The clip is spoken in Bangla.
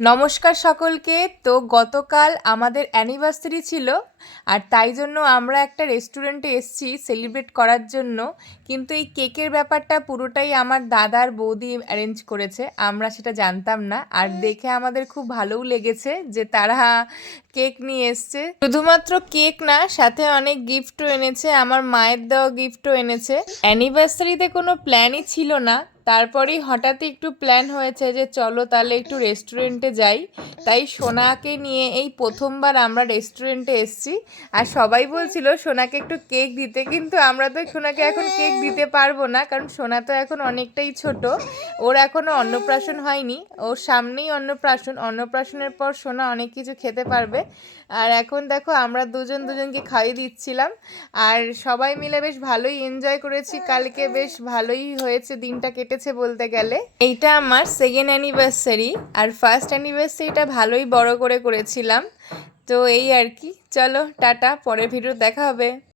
নমস্কার সকলকে। তো গতকাল আমাদের অ্যানিভার্সারি ছিল, আর তাই জন্য আমরা একটা রেস্টুরেন্টে এসেছি সেলিব্রেট করার জন্য। কিন্তু এই কেকের ব্যাপারটা পুরোটাই আমার দাদার বৌদি অ্যারেঞ্জ করেছে, আমরা সেটা জানতাম না। আর দেখে আমাদের খুব ভালোও লেগেছে যে তারা কেক নিয়ে এসছে। শুধুমাত্র কেক না, সাথে অনেক গিফটও এনেছে, আমার মায়ের দেওয়া গিফটও এনেছে। অ্যানিভার্সারিতে কোনো প্ল্যানই ছিল না, তারপরেই হঠাৎই একটু প্ল্যান হয়েছে যে চলো তাহলে একটু রেস্টুরেন্টে যাই। তাই সোনাকে নিয়ে এই প্রথমবার আমরা রেস্টুরেন্টে এসেছি। আর সবাই বলছিল সোনাকে একটু কেক দিতে, কিন্তু আমরা তো সোনাকে এখন কেক দিতে পারবো না, কারণ সোনা তো এখন অনেকটাই ছোট, ওর এখনও অন্নপ্রাশন হয়নি। ওর সামনেই অন্নপ্রাশনের পর সোনা অনেক কিছু খেতে পারবে। আর এখন দেখো আমরা দুজনকে খাইয়ে দিচ্ছিলাম, আর সবাই মিলে বেশ ভালোই এনজয় করেছি। কালকে বেশ ভালোই হয়েছে, দিনটা কেটেছে বলতে গেলে। এইটা আমার সেকেন্ড অ্যানিভার্সারি, আর ফার্স্ট অ্যানিভার্সারিটা ভালোই বড় করে করেছিলাম। তো এই আর কি, চলো টাটা, পরের ভিডিও দেখা হবে।